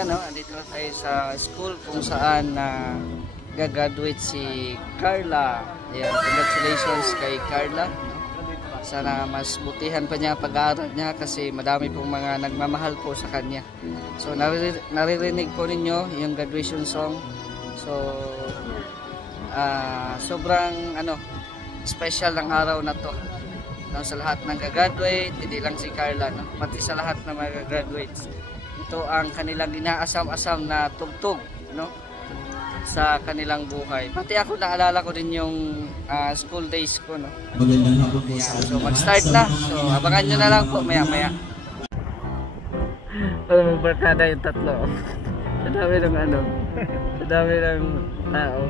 ayan o, andito na tayo sa school kung saan gagraduate si Carla. Ayan, congratulations kay Carla. Sana mas butihan pa niya pag-aaral niya kasi madami pong mga nagmamahal po sa kanya. So naririnig po ninyo yung graduation song. So sobrang special ng araw na to. Sa lahat ng gagraduate, hindi lang si Carla, no? Pati sa lahat ng mga graduates. Ito ang kanilang inaasam-asam na tugtog, no? Sa kanilang buhay. Pati ako, naalala ko din yung school days ko, no? Magandang hapon po sa so mag-start na. So abangan nyo na lang po maya-maya. Magbarkada yung tatlo. Sa dami ng sa dami ng tao.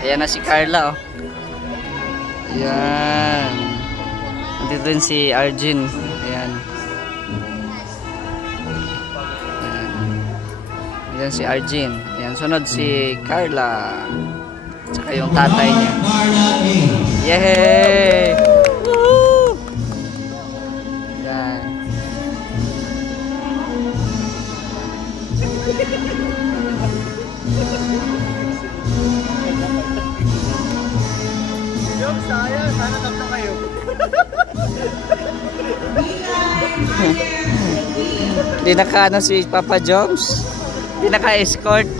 Ayan na si Carla, oh. Ayan. Dito rin si Arjun. Ayan. Ayan si Arjun. Ayan, sunod si Carla. Tsaka yung tatay niya. Yehey! Woo! Ayan. Sayang, sana tatlo kayo. Di si Papa Joms. Di naka-escort.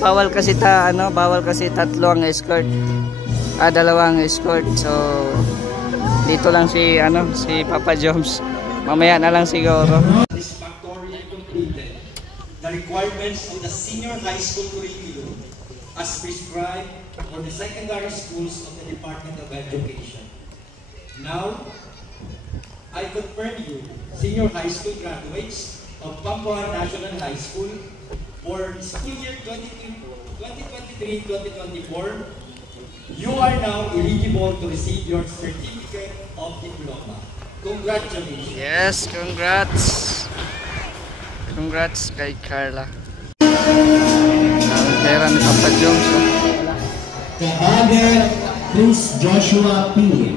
Bawal kasi tatlo ang escort. Dalawang escort. So dito lang si si Papa Joms. Mamaya na lang siguro. Satisfactorily completed the requirements of the senior high school curriculum as prescribed for the secondary schools of the Department of Education. Now, I confirm you, senior high school graduates of Pampanga National High School for school year 2023-2024, you are now eligible to receive your certificate of diploma. Congratulations. Yes, congrats. Congrats kay Carla. Pera ni Papa Jones. Kaagad Prince Joshua P.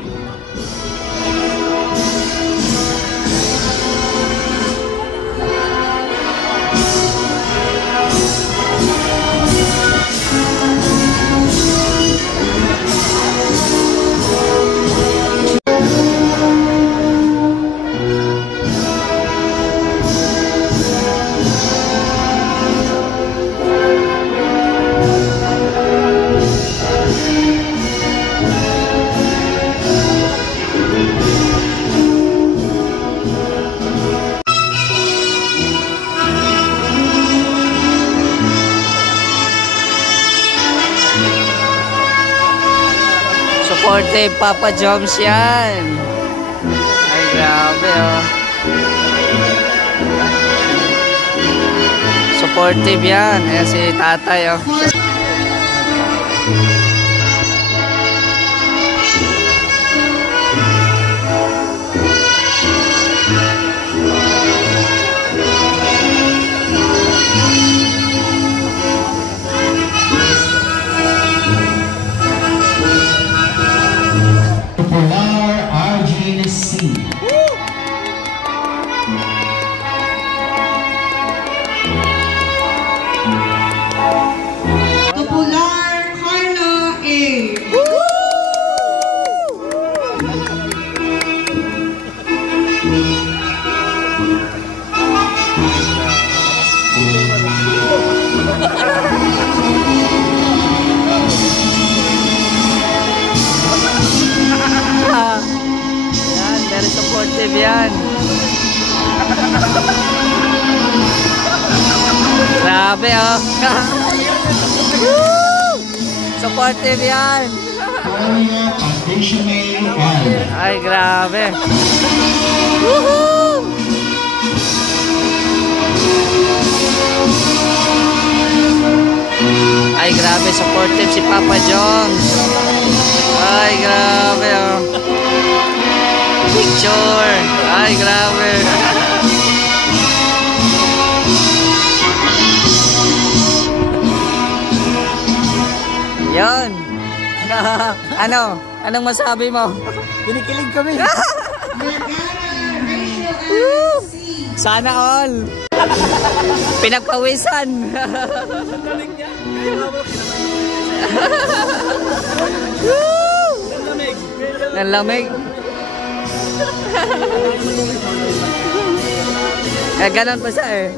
Supportive Papa Joms yan. Ay grabe, oh. Supportive yan. Ayan si tatay, oh. Popular Carla A. Yan, very supportive yan. Grabe oh. Woo! Supportive yan. Ay, grabe. Woohoo! Ay, grabe, supportive si Papa Jones. Ay, grabe oh. Picture. Ay, grabe. Yon. Ano? Anong masabi mo? Kinikilig kami. Sana all. Pinagpawisan. Nanlamig. Ganon pa siya eh.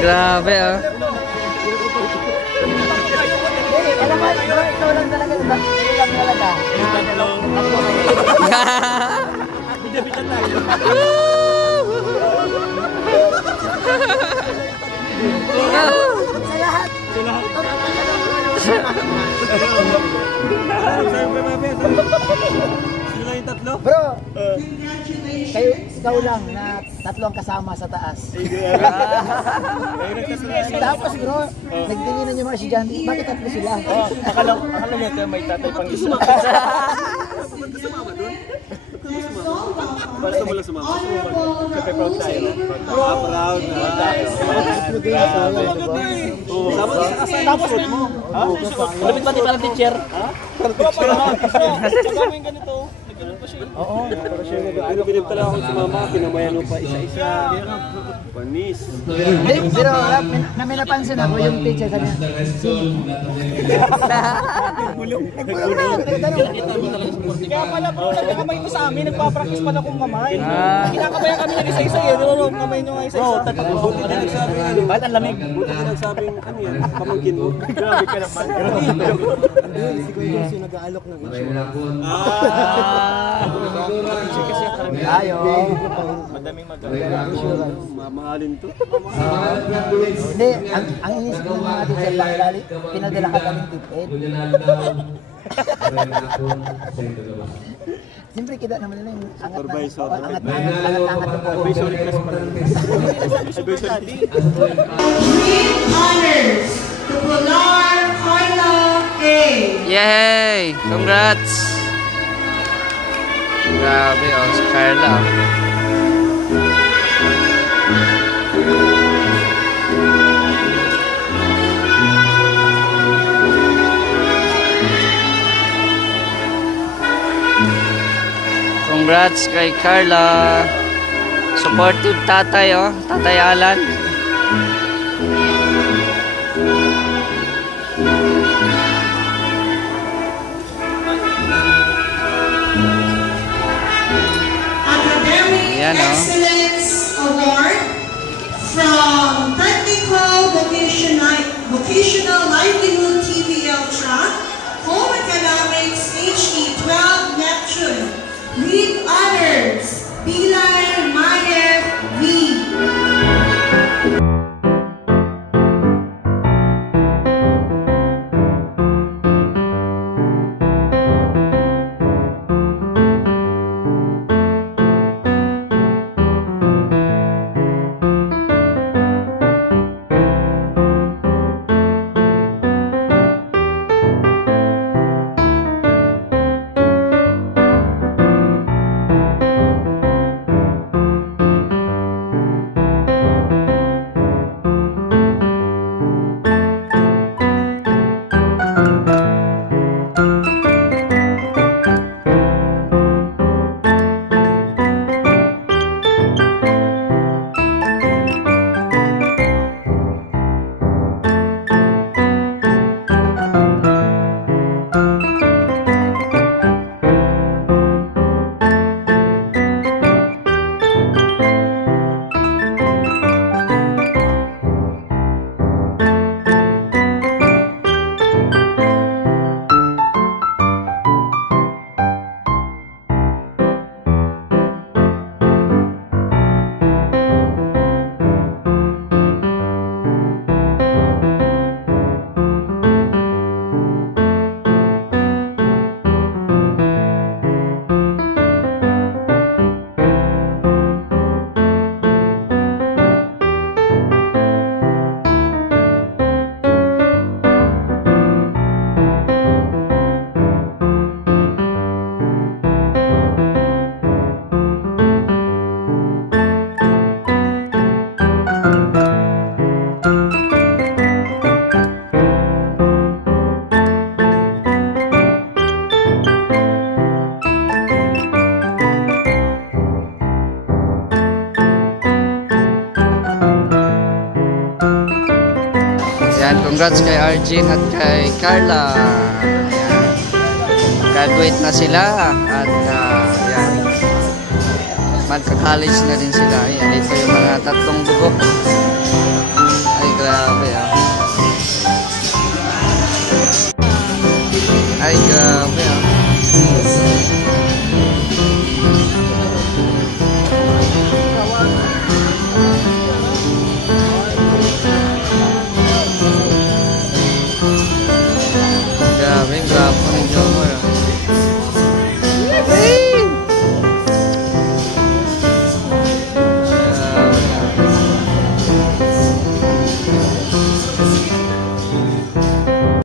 Grabe oh. Alam mo, ikaw lang talaga. Ikaw lang talaga. Bida-bida tayo. Sa lahat. Sa lahat. Sila yung tatlo? Bro, kayo, ikaw lang na tatlo ang kasama sa taas. Tapos bro, nagtinginan yung mga estudyante, bakit tatlo sila? Akala niya ito may tatay pang isa. Sumama doon? Basta mo lang sumama. Siyempre proud tayo. Proud. Tapos mo. Lapit ba tayo parang teacher? Parang ganito. Oo. Bilib talaga ako sumama. Pinamayan mo pa isa-isa. Panis. Pero may napansin ako yung teacher sa niya. Nagmulong. Kaya pala bro, nagkakamay ko sa amin. Nagpa-practice pala kong kamay. Kinakabayan kami ng isa-isa yun. Kamay nyo nga isa-isa. Buti na nagsabi ano. Bakit ang lamig? Buti na nagsabing ano yan. Pamangkin mo. Grabe ka naman. Siguro yung nag-aalok ng insurance. Ayaw. Madaming mag-aalok. Mamahalin to. Hindi, ang inisip ng mga teacher lang dali, pinadala ka kaming tipid. Siyempre kita naman nila yung angat-angat ng supervisor. With honors, Popular Carla A. Yay! Congrats! Grabe oh, si Carla. Congrats kay Carla. Supportive tatay oh, Tatay Alan. Academic Excellence Award from Technical Vocational Livelihood TVL track, Home Economics HE12 Neptune, with honors, Pilar Mayer V. Yan, congrats kay Arjin at kay Carla. Ayan. Graduate na sila at yan. Magka-college na din sila. Ayan, ito yung mga tatlong bugok. Ay, grabe ah.